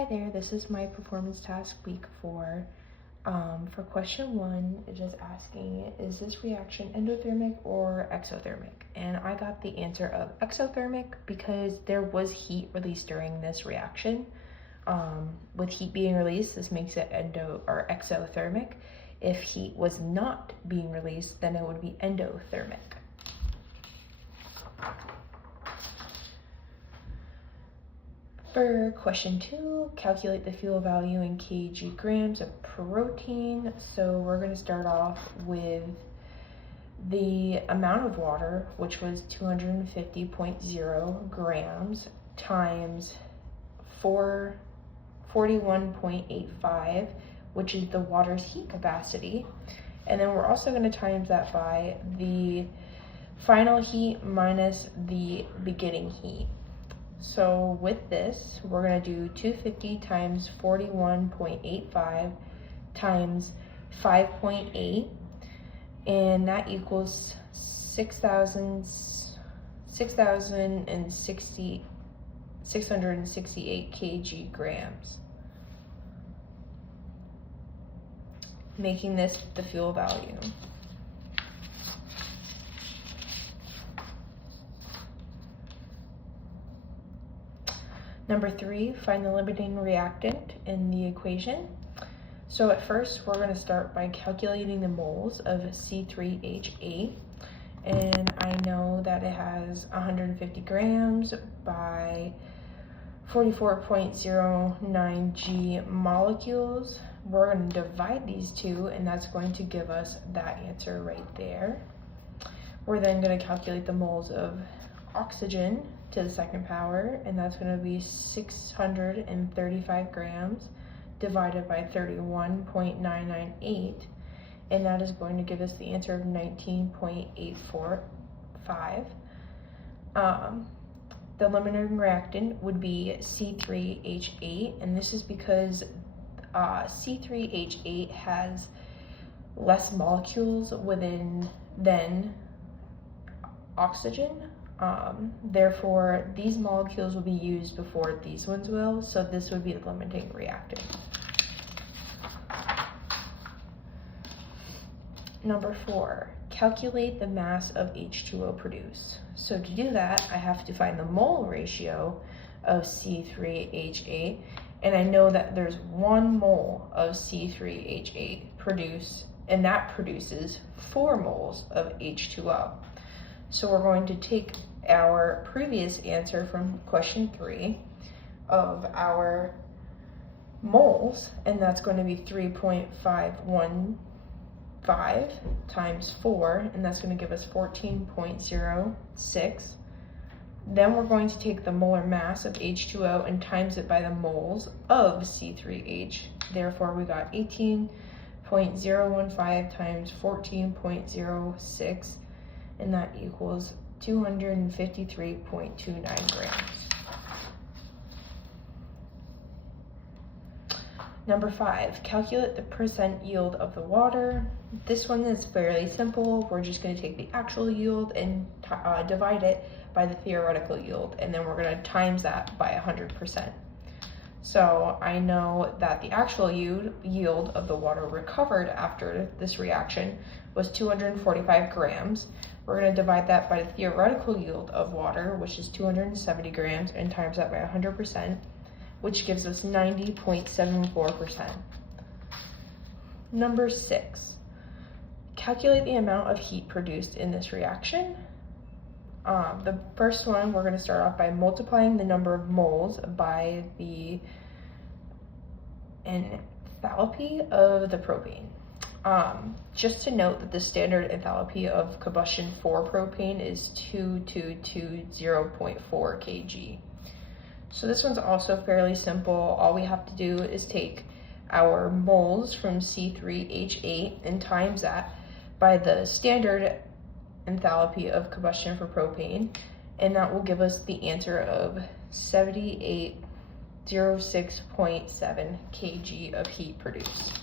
Hi there, this is my performance task week 4. For question 1, it's just asking, is this reaction endothermic or exothermic? And I got the answer of exothermic because there was heat released during this reaction. With heat being released, this makes it exothermic. If heat was not being released, then it would be endothermic. For question 2, calculate the fuel value in kg grams of protein. So we're going to start off with the amount of water, which was 250.0 grams times 41.85, which is the water's heat capacity. And then we're also going to times that by the final heat minus the beginning heat. So with this, we're going to do 250 times 41.85 times 5.8, and that equals 668 kg grams, making this the fuel value. Number 3, find the limiting reactant in the equation. So at first, we're going to start by calculating the moles of C3H8. And I know that it has 150 grams by 44.09 G molecules. We're going to divide these two, and that's going to give us that answer right there. We're then going to calculate the moles of oxygen to the second power, and that's going to be 635 grams divided by 31.998, and that is going to give us the answer of 19.845. The limiting reactant would be C3H8, and this is because C3H8 has less molecules within than oxygen. Therefore, these molecules will be used before these ones will, so this would be the limiting reactant. Number 4, calculate the mass of H2O produced. So to do that, I have to find the mole ratio of C3H8, and I know that there's 1 mole of C3H8 produced, and that produces 4 moles of H2O. So we're going to take our previous answer from question 3 of our moles, and that's going to be 3.515 times 4, and that's going to give us 14.06. Then we're going to take the molar mass of H2O and times it by the moles of C3H. Therefore, we got 18.015 times 14.06, and that equals 253.29 grams. Number 5, calculate the percent yield of the water. This one is fairly simple. We're just going to take the actual yield and divide it by the theoretical yield, and then we're going to times that by 100%. So I know that the actual yield of the water recovered after this reaction was 245 grams. We're going to divide that by the theoretical yield of water, which is 270 grams, and times that by 100%, which gives us 90.74%. Number 6, calculate the amount of heat produced in this reaction. The first one, we're going to start off by multiplying the number of moles by the enthalpy of the propane. Just to note that the standard enthalpy of combustion for propane is 2220.4 kg. So this one's also fairly simple. All we have to do is take our moles from C3H8 and times that by the standard enthalpy of combustion for propane, and that will give us the answer of 7806.7 kg of heat produced.